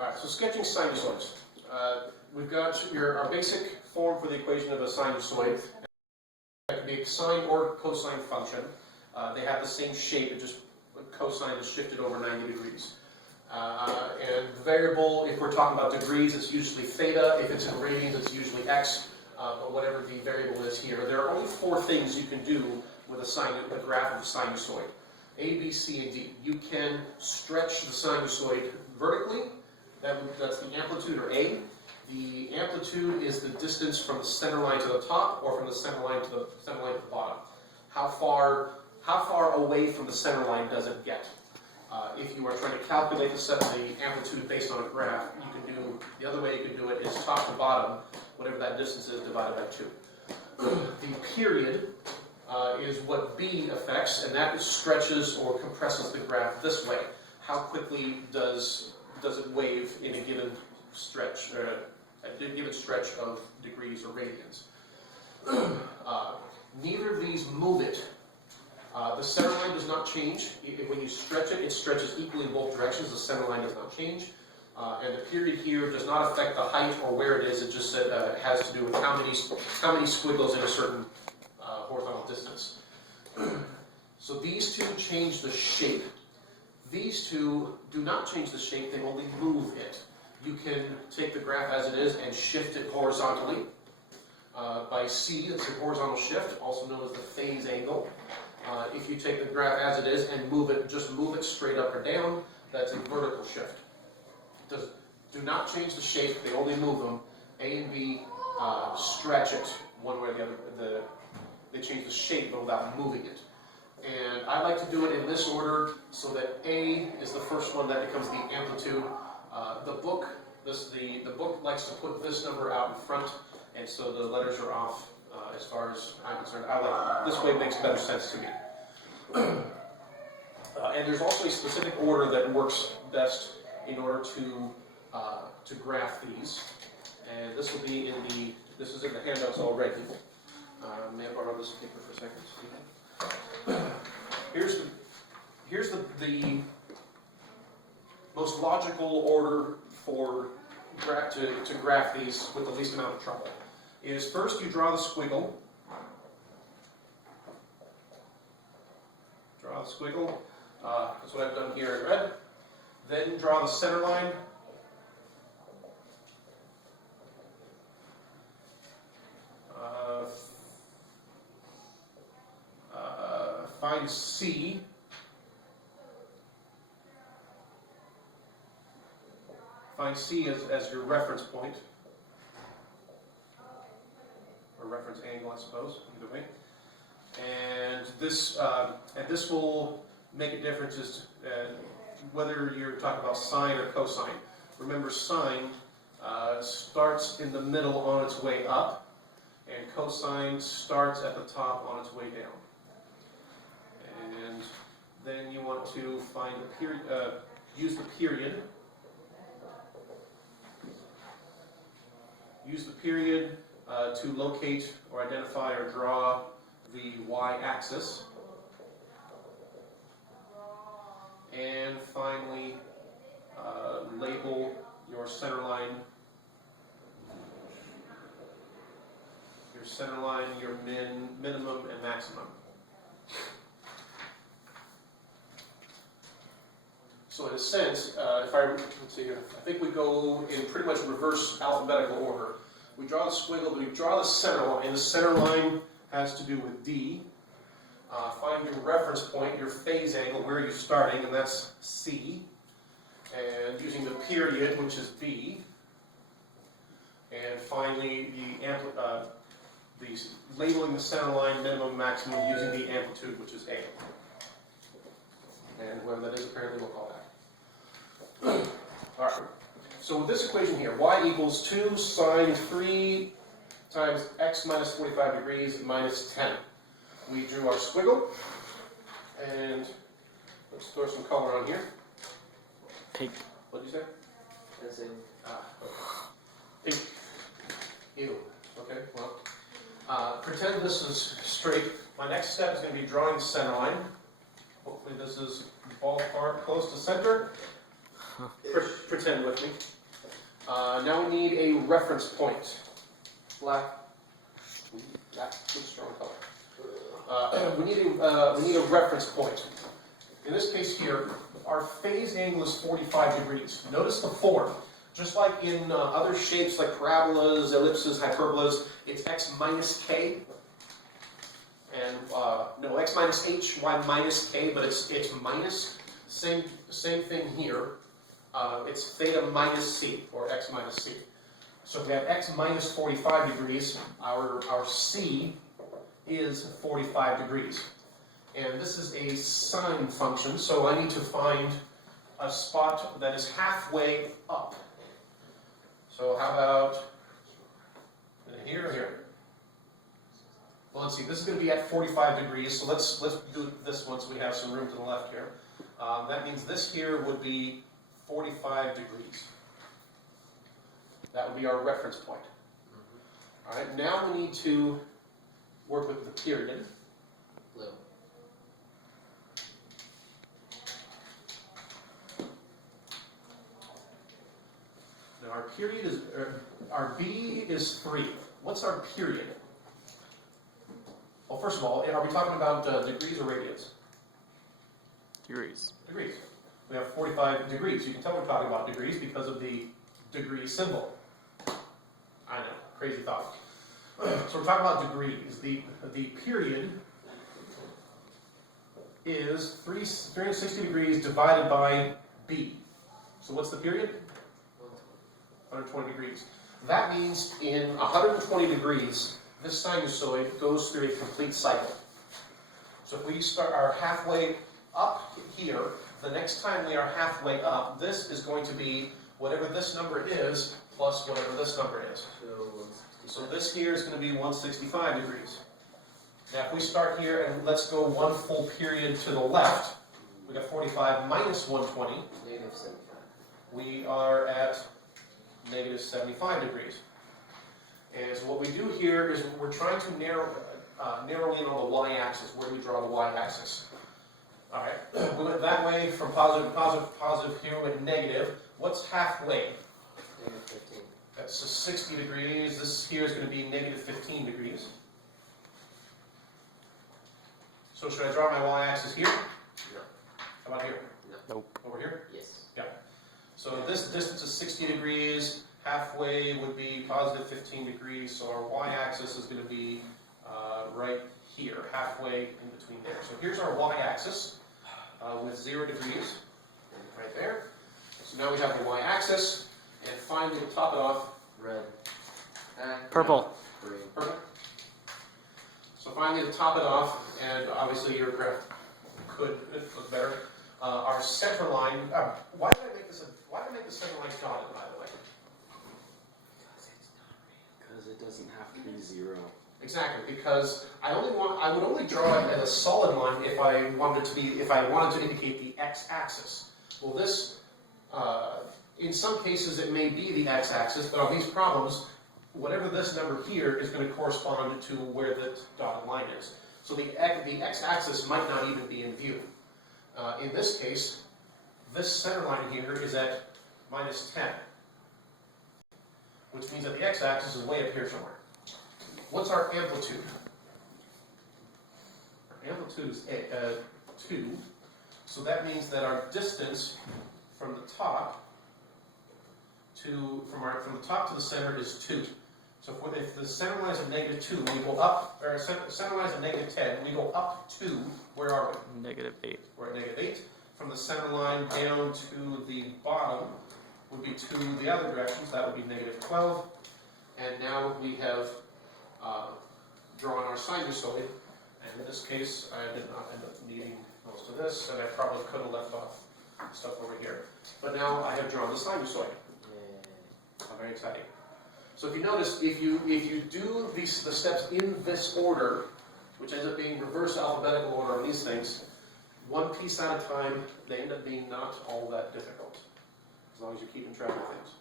Alright, so sketching sinusoids. We've got our basic form for the equation of a sinusoid. That can be a sine or cosine function. They have the same shape, it just cosine is shifted over 90 degrees. And the variable, if we're talking about degrees, it's usually theta. If it's in radians, it's usually x. But whatever the variable is here, there are only 4 things you can do with a graph of a sinusoid. A, B, C, and D. You can stretch the sinusoid vertically. That's the amplitude, or A. The amplitude is the distance from the center line to the top, or from the center line to the bottom. How far away from the center line does it get? If you are trying to calculate the amplitude based on a graph, you can do, the other way you can do it is top to bottom, whatever that distance is, divided by 2. The period is what B affects, and that stretches or compresses the graph this way. How quickly does it wave in a given stretch, of degrees or radians? Neither of these move it. The center line does not change. When you stretch it, it stretches equally in both directions. The center line does not change. And the period here does not affect the height or where it is. It just has to do with how many squiggles in a certain horizontal distance. So these two change the shape. These two do not change the shape, they only move it. You can take the graph as it is and shift it horizontally by C, that's a horizontal shift, also known as the phase angle. If you take the graph as it is and just move it straight up or down, that's a vertical shift. Do not change the shape, they only move them. A and B stretch it one way or the other. They change the shape but without moving it. And I like to do it in this order so that A is the first one that becomes the amplitude. The book likes to put this number out in front, and so the letters are off as far as I'm concerned. This way makes better sense to me. And there's also a specific order that works best in order to graph these. And this will be this is in the handouts already. May I borrow this paper for a second? Here's the most logical order for to graph these with the least amount of trouble. Is first you draw the squiggle. Draw the squiggle. That's what I've done here in red. Then draw the center line. Find C. Find C as your reference point, or reference angle, I suppose, either way. And this will make a difference as whether you're talking about sine or cosine. Remember, sine starts in the middle on its way up, and cosine starts at the top on its way down. And then you want to find the period, use the period. Use the period to locate or identify or draw the y-axis. And finally, label your center line, your minimum and maximum. So in a sense, let's see here, I think we go in pretty much reverse alphabetical order. We draw the squiggle, but we draw the center line. The center line has to do with D. Find your reference point, your phase angle, where you're starting, and that's C. And using the period, which is B. And finally, labeling the center line, minimum, maximum, using the amplitude, which is A. And whoever that is, apparently we'll call that. Alright, so with this equation here, y equals 2 sine 3 times x minus 45 degrees minus 10. We drew our squiggle, and let's throw some color on here. Pink. What did you say? That's it. Okay. Pink. Ew. Okay, well. Pretend this is straight. My next step is going to be drawing the center line. Hopefully this is ballpark close to center. Pretend with me. Now we need a reference point. Black. That's a strong color. We need a reference point. In this case here, our phase angle is 45 degrees. Notice the form. Just like in other shapes like parabolas, ellipses, hyperbolas, it's x minus k. And no, x minus h, y minus k, but it's minus. Same thing here. It's theta minus c, or x minus c. So if we have x minus 45 degrees, our c is 45 degrees. And this is a sine function, so I need to find a spot that is halfway up. So how about here or here? Well, let's see, this is going to be at 45 degrees, so let's do this one so we have some room to the left here. That means this here would be 45 degrees. That would be our reference point. All right, now we need to work with the period. Blue. Now our period is, our B is 3. What's our period? Well, first of all, are we talking about degrees or radians? Degrees. Degrees. We have 45 degrees. You can tell we're talking about degrees because of the degree symbol. I know, crazy thought. So we're talking about degrees. The period is 360 degrees divided by B. So what's the period? 120 degrees. That means in 120 degrees, this sinusoid goes through a complete cycle. So if we are halfway up here, the next time we are halfway up, this is going to be whatever this number is plus whatever this number is. So this here is going to be 165 degrees. Now if we start here and let's go one full period to the left, we got 45 minus 120. Negative 75. We are at negative 75 degrees. And so what we do here is we're trying to narrow in on the y-axis. Where do we draw the y-axis? All right, we went that way from positive to positive, positive. Here we went negative. What's halfway? Negative 15. That's 60 degrees. This here is going to be negative 15 degrees. So should I draw my y-axis here? No. How about here? No. Nope. Over here? Yes. So this distance is 60 degrees. Halfway would be positive 15 degrees. So our y-axis is going to be right here, halfway in between there. So here's our y-axis with 0 degrees, right there. So now we have the y-axis, and finally to top it off, Red. Purple. Green. perfect. So finally to top it off, and obviously your graph could look better. Our center line. Why did I make this? Why did I make the center line dotted? By the way. Because it doesn't have to be 0. Exactly, because I would only draw it as a solid line if I wanted to indicate the x-axis. Well, this, in some cases, it may be the x-axis, but on these problems, whatever this number here is going to correspond to where the dotted line is. So the x-axis might not even be in view. In this case, this center line here is at minus 10, which means that the x-axis is way up here somewhere. What's our amplitude? Our amplitude is 2, so that means that our distance from the top to from the top to the center is 2. So if the center line is at negative 2, we go up, or center line is at negative 10, we go up 2. Where are we? Negative 8. We're at negative 8. From the center line down to the bottom would be 2 the other directions. That would be negative 12. And now we have drawn our sinusoid, and in this case I did not end up needing most of this, and I probably could have left off stuff over here. But now I have drawn the sinusoid. Very exciting. So if you notice, if you do the steps in this order, which ends up being reverse alphabetical order on these things, one piece at a time, they end up being not all that difficult, as long as you're keeping track of things.